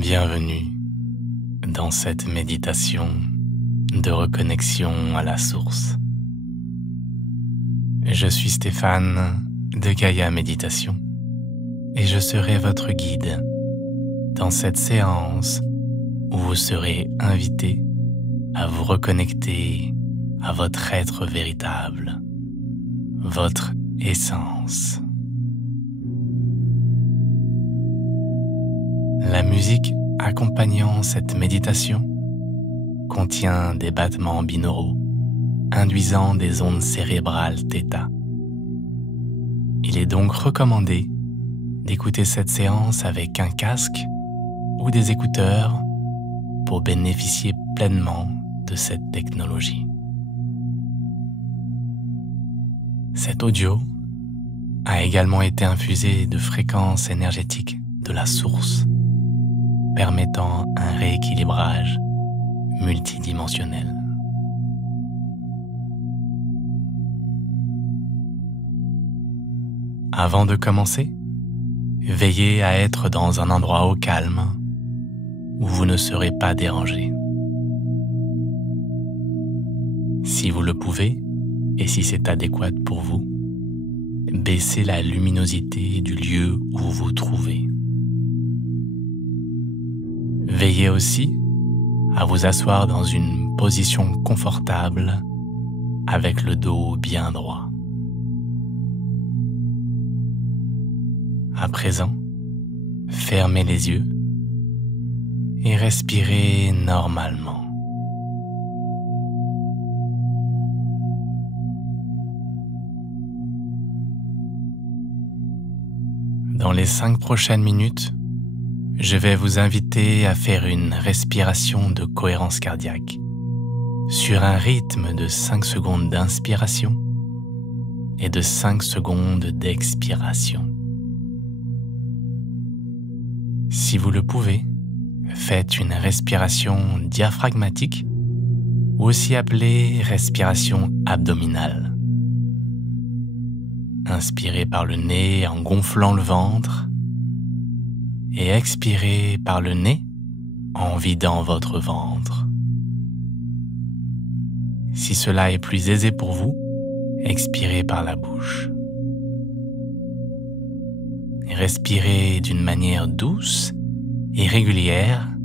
Bienvenue dans cette méditation de reconnexion à la source. Je suis Stéphane de Gaïa Méditation et je serai votre guide dans cette séance où vous serez invité à vous reconnecter à votre être véritable, votre essence. La musique accompagnant cette méditation contient des battements binauraux induisant des ondes cérébrales θ. Il est donc recommandé d'écouter cette séance avec un casque ou des écouteurs pour bénéficier pleinement de cette technologie. Cet audio a également été infusé de fréquences énergétiques de la source, permettant un rééquilibrage multidimensionnel. Avant de commencer, veillez à être dans un endroit au calme où vous ne serez pas dérangé. Si vous le pouvez, et si c'est adéquat pour vous, baissez la luminosité du lieu où vous vous trouvez. Veillez aussi à vous asseoir dans une position confortable avec le dos bien droit. À présent, fermez les yeux et respirez normalement. Dans les 5 prochaines minutes, je vais vous inviter à faire une respiration de cohérence cardiaque sur un rythme de 5 secondes d'inspiration et de 5 secondes d'expiration. Si vous le pouvez, faites une respiration diaphragmatique ou aussi appelée respiration abdominale. Inspirez par le nez en gonflant le ventre et expirez par le nez en vidant votre ventre. Si cela est plus aisé pour vous, expirez par la bouche. Respirez d'une manière douce et régulière,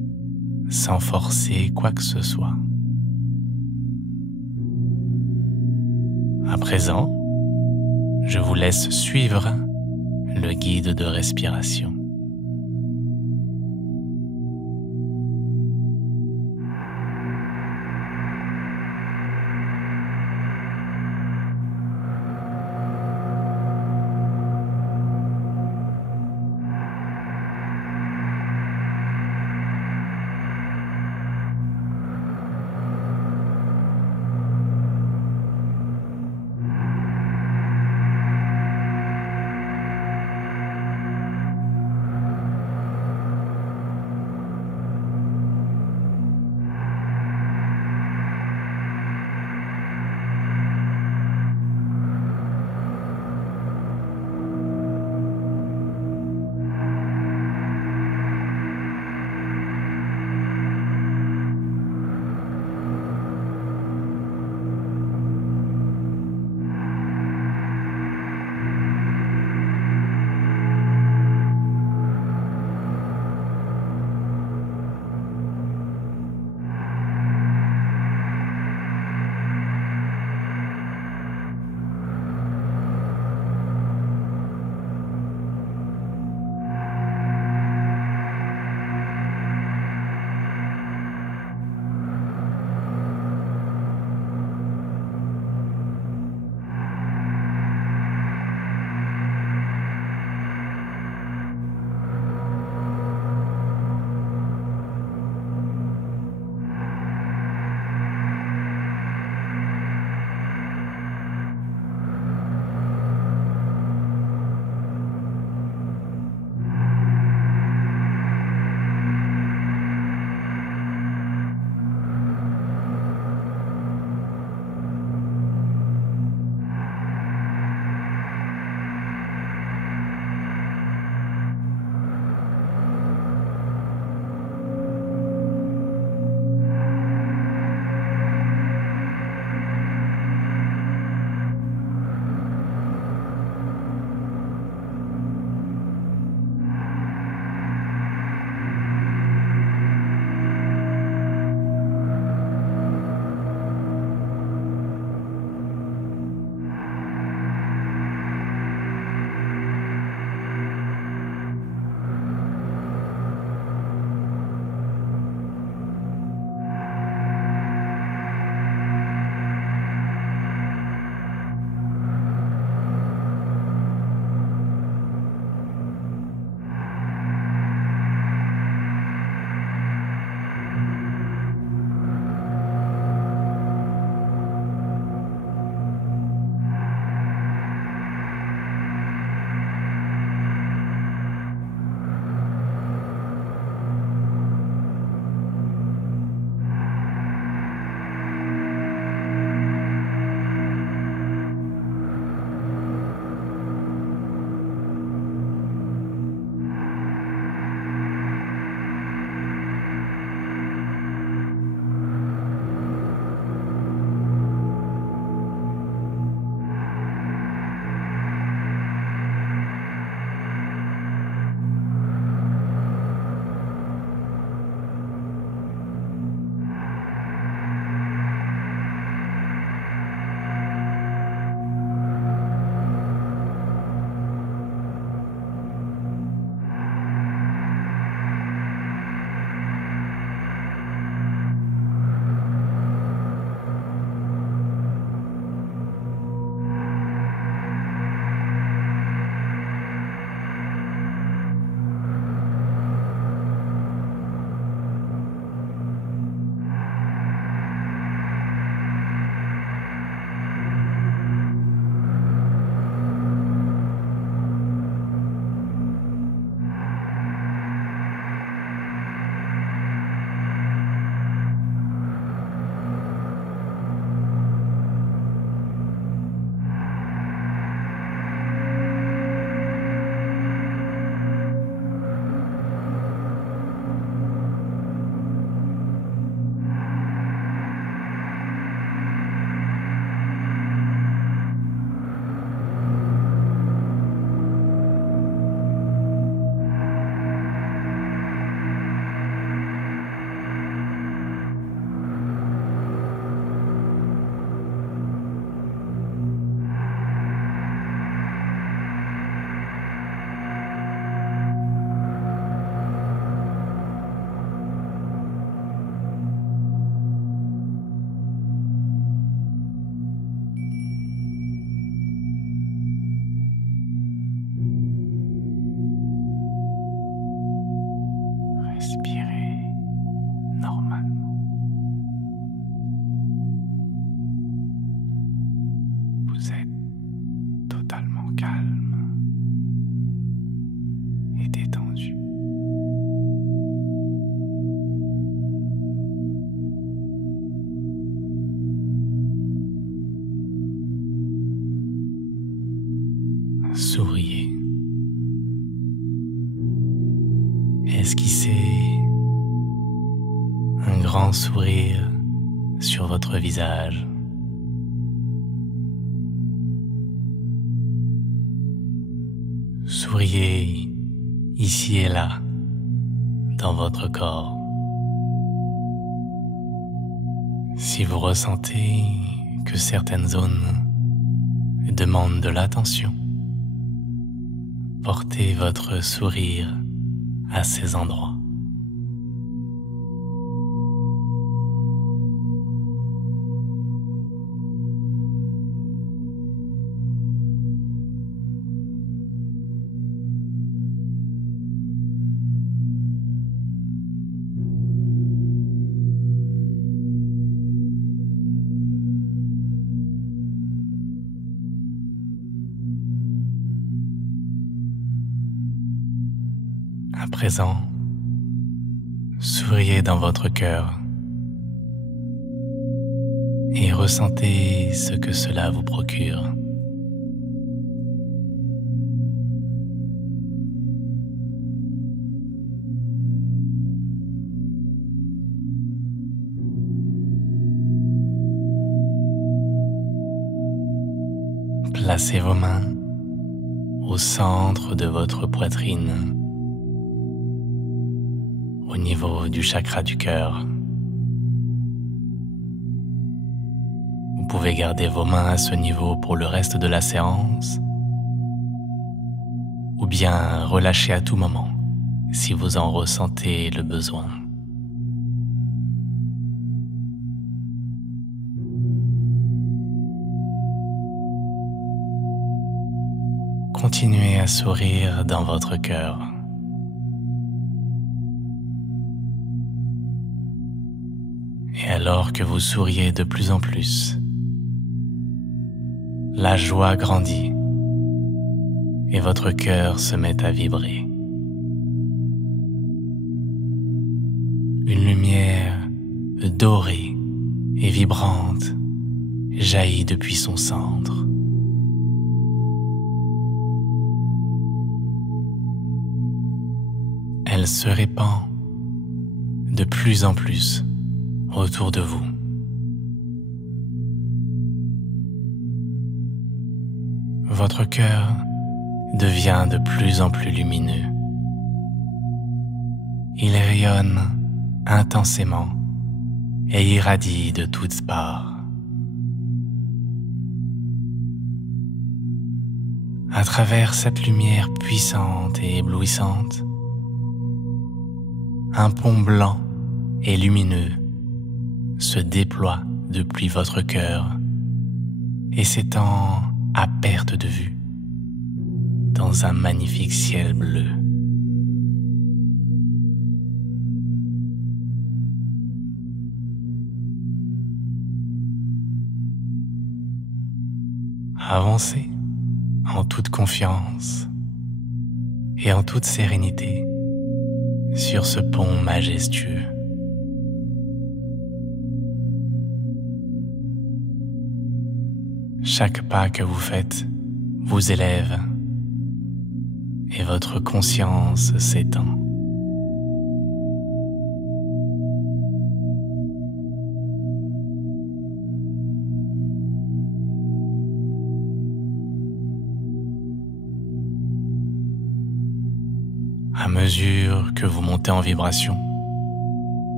sans forcer quoi que ce soit. À présent, je vous laisse suivre le guide de respiration. totalement calme et détendu. Souriez. Esquissez un grand sourire sur votre visage. Souriez ici et là dans votre corps. Si vous ressentez que certaines zones demandent de l'attention, portez votre sourire à ces endroits. À présent, souriez dans votre cœur et ressentez ce que cela vous procure. Placez vos mains au centre de votre poitrine, au niveau du chakra du cœur. Vous pouvez garder vos mains à ce niveau pour le reste de la séance, ou bien relâcher à tout moment si vous en ressentez le besoin. Continuez à sourire dans votre cœur. Et alors que vous souriez de plus en plus, la joie grandit et votre cœur se met à vibrer. Une lumière dorée et vibrante jaillit depuis son centre. Elle se répand de plus en plus autour de vous. Votre cœur devient de plus en plus lumineux. Il rayonne intensément et irradie de toutes parts. À travers cette lumière puissante et éblouissante, un pont blanc et lumineux se déploie depuis votre cœur et s'étend à perte de vue dans un magnifique ciel bleu. Avancez en toute confiance et en toute sérénité sur ce pont majestueux. Chaque pas que vous faites vous élève et votre conscience s'étend. À mesure que vous montez en vibration,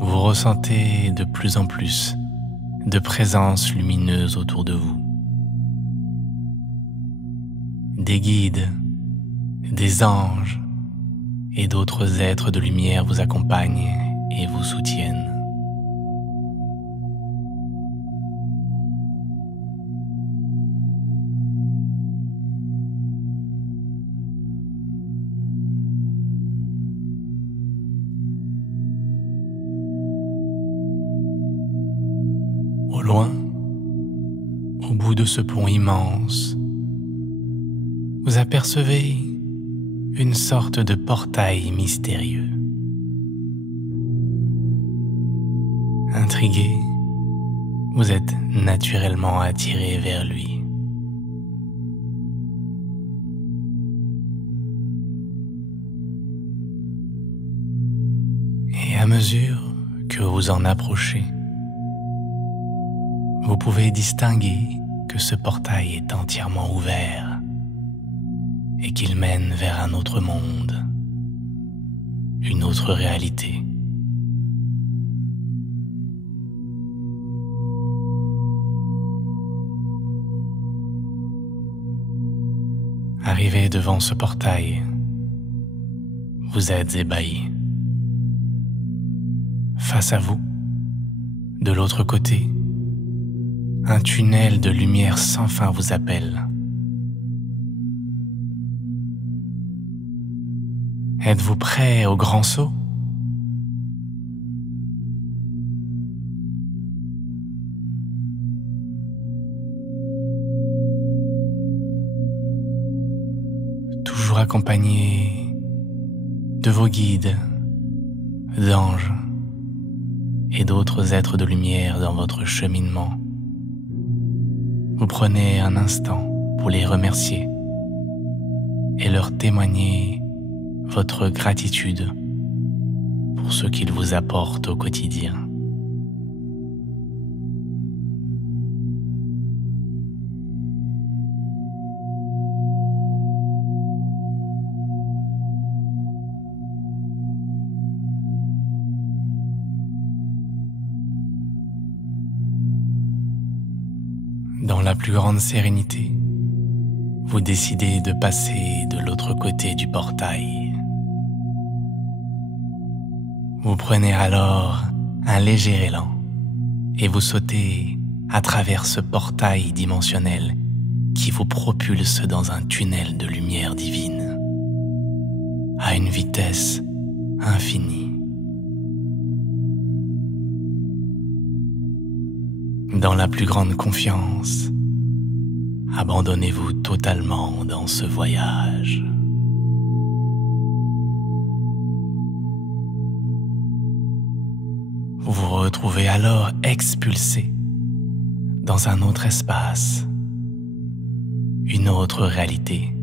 vous ressentez de plus en plus de présence lumineuse autour de vous. Des guides, des anges et d'autres êtres de lumière vous accompagnent et vous soutiennent. Au loin, au bout de ce pont immense, vous apercevez une sorte de portail mystérieux. Intrigué, vous êtes naturellement attiré vers lui. Et à mesure que vous en approchez, vous pouvez distinguer que ce portail est entièrement ouvert et qu'il mène vers un autre monde, une autre réalité. Arrivé devant ce portail, vous êtes ébahi. Face à vous, de l'autre côté, un tunnel de lumière sans fin vous appelle. Êtes-vous prêt au grand saut ? Toujours accompagné de vos guides, d'anges et d'autres êtres de lumière dans votre cheminement, vous prenez un instant pour les remercier et leur témoigner votre gratitude pour ce qu'ils vous apportent au quotidien. Dans la plus grande sérénité, vous décidez de passer de l'autre côté du portail. Vous prenez alors un léger élan et vous sautez à travers ce portail dimensionnel qui vous propulse dans un tunnel de lumière divine à une vitesse infinie. Dans la plus grande confiance, abandonnez-vous totalement dans ce voyage. Vous vous retrouvez alors expulsé dans un autre espace, une autre réalité,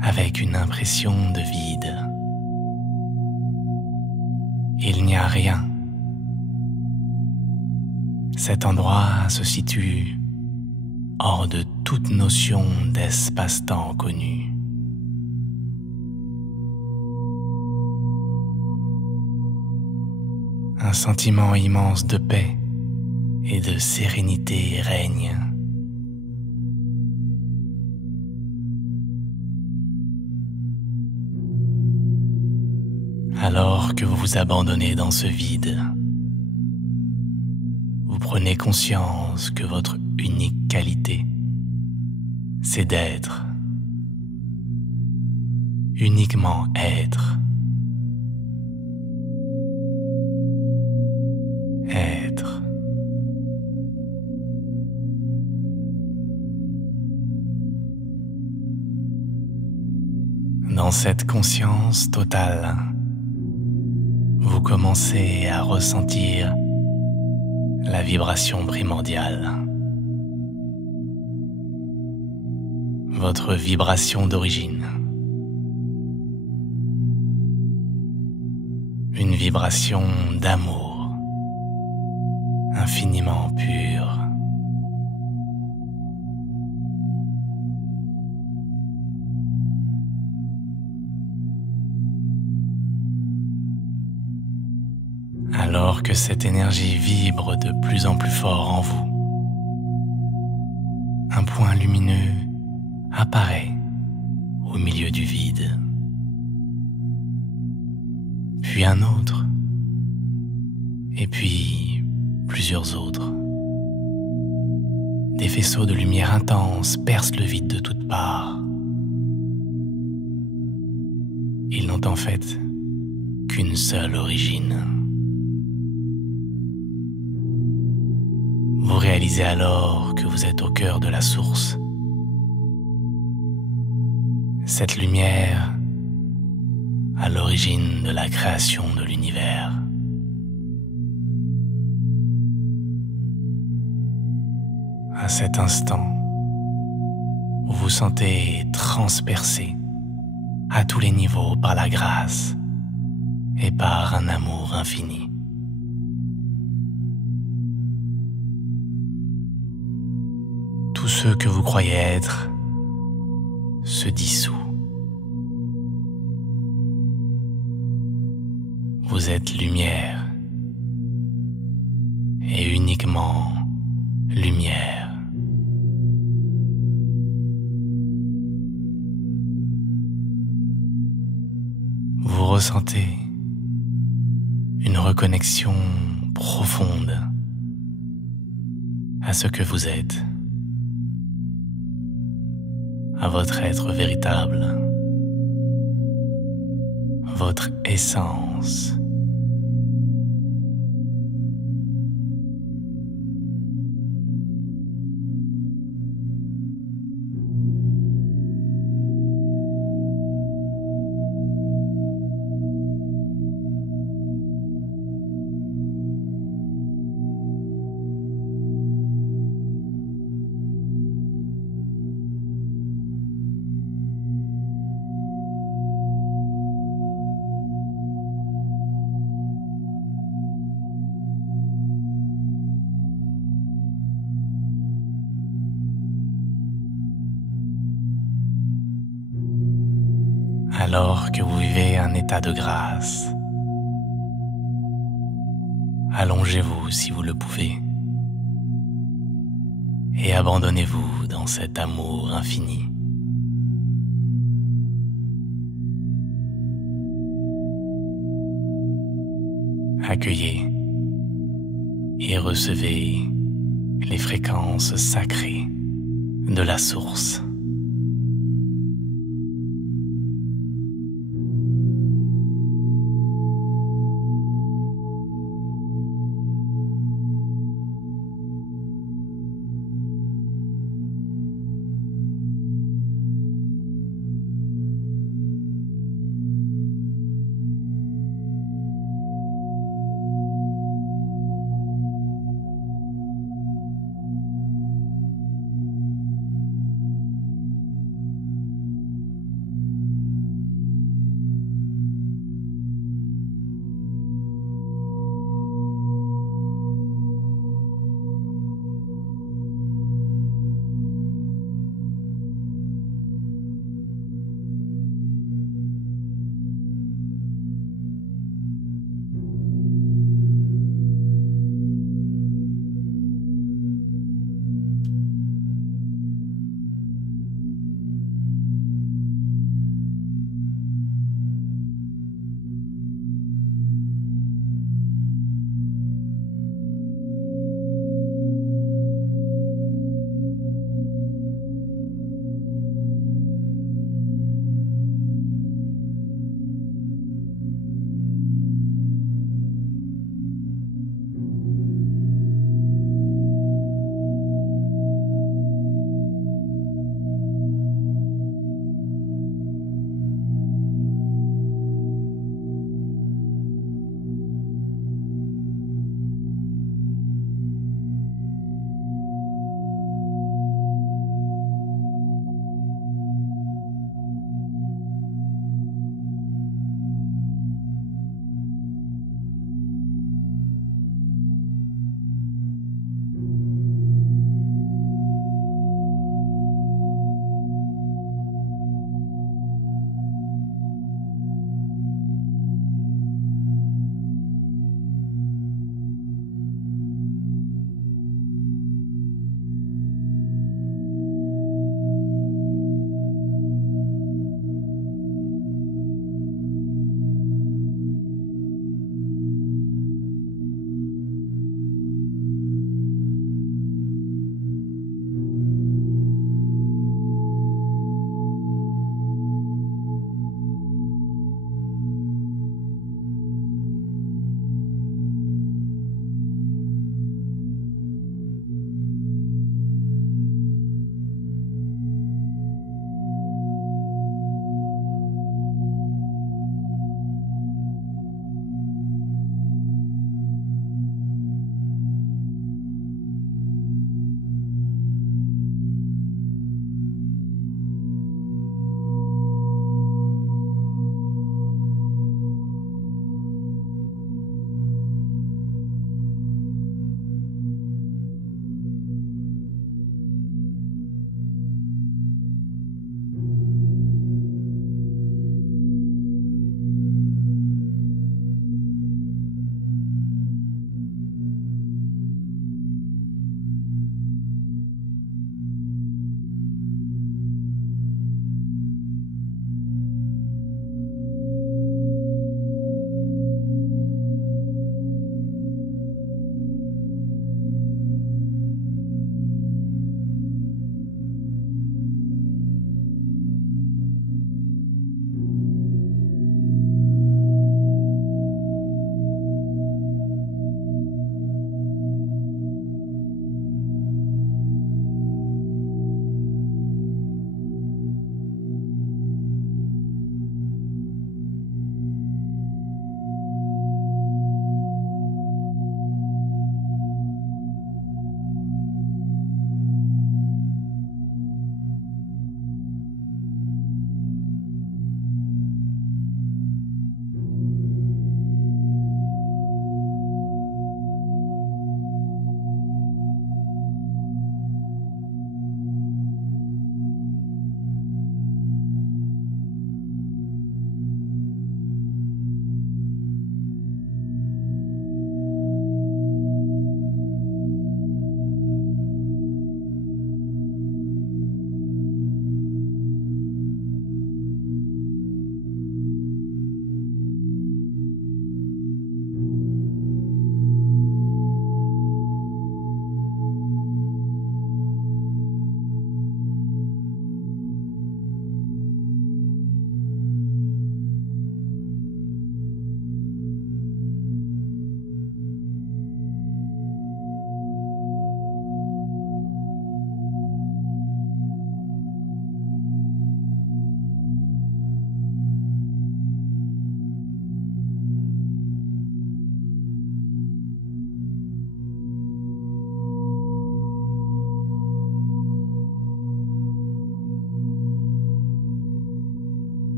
avec une impression de vide. Il n'y a rien. Cet endroit se situe hors de toute notion d'espace-temps connu. Un sentiment immense de paix et de sérénité règne. Alors que vous vous abandonnez dans ce vide, vous prenez conscience que votre unique qualité, c'est d'être, uniquement être. Être. Dans cette conscience totale, vous commencez à ressentir la vibration primordiale, votre vibration d'origine, une vibration d'amour infiniment pure. Alors que cette énergie vibre de plus en plus fort en vous, un point lumineux apparaît au milieu du vide, puis un autre, et puis plusieurs autres. Des faisceaux de lumière intense percent le vide de toutes parts. Ils n'ont en fait qu'une seule origine. Vous réalisez alors que vous êtes au cœur de la source, Cette lumière à l'origine de la création de l'univers. À cet instant, vous vous sentez transpercé à tous les niveaux par la grâce et par un amour infini. Tout ce que vous croyez être se dissout. Vous êtes lumière et uniquement lumière. Vous ressentez une reconnexion profonde à ce que vous êtes, à votre être véritable, votre essence. Alors que vous vivez un état de grâce, allongez-vous si vous le pouvez et abandonnez-vous dans cet amour infini. Accueillez et recevez les fréquences sacrées de la source.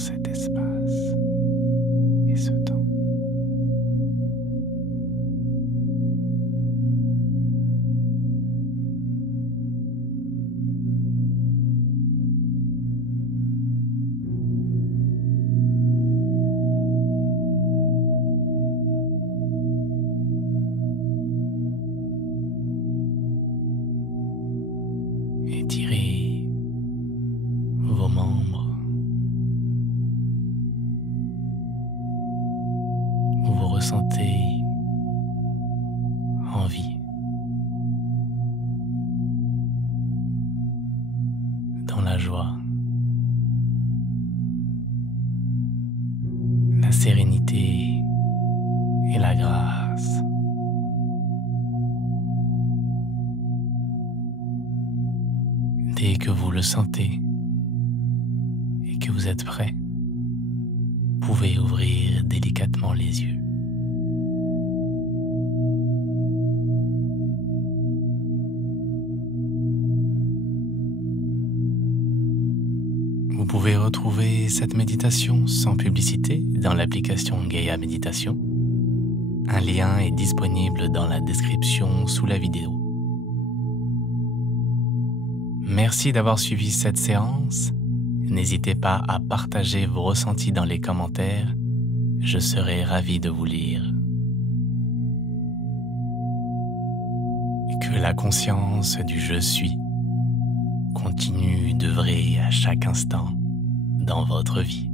cet espace et ce temps. Étirez vos membres, où vous ressentez envie, dans la joie, la sérénité et la grâce. Dès que vous le sentez et que vous êtes prêt, vous pouvez ouvrir délicatement les yeux. Vous pouvez retrouver cette méditation sans publicité dans l'application Gaia Méditation. Un lien est disponible dans la description sous la vidéo. Merci d'avoir suivi cette séance. N'hésitez pas à partager vos ressentis dans les commentaires. Je serai ravi de vous lire. Et que la conscience du « je suis » continue d'œuvrer à chaque instant dans votre vie.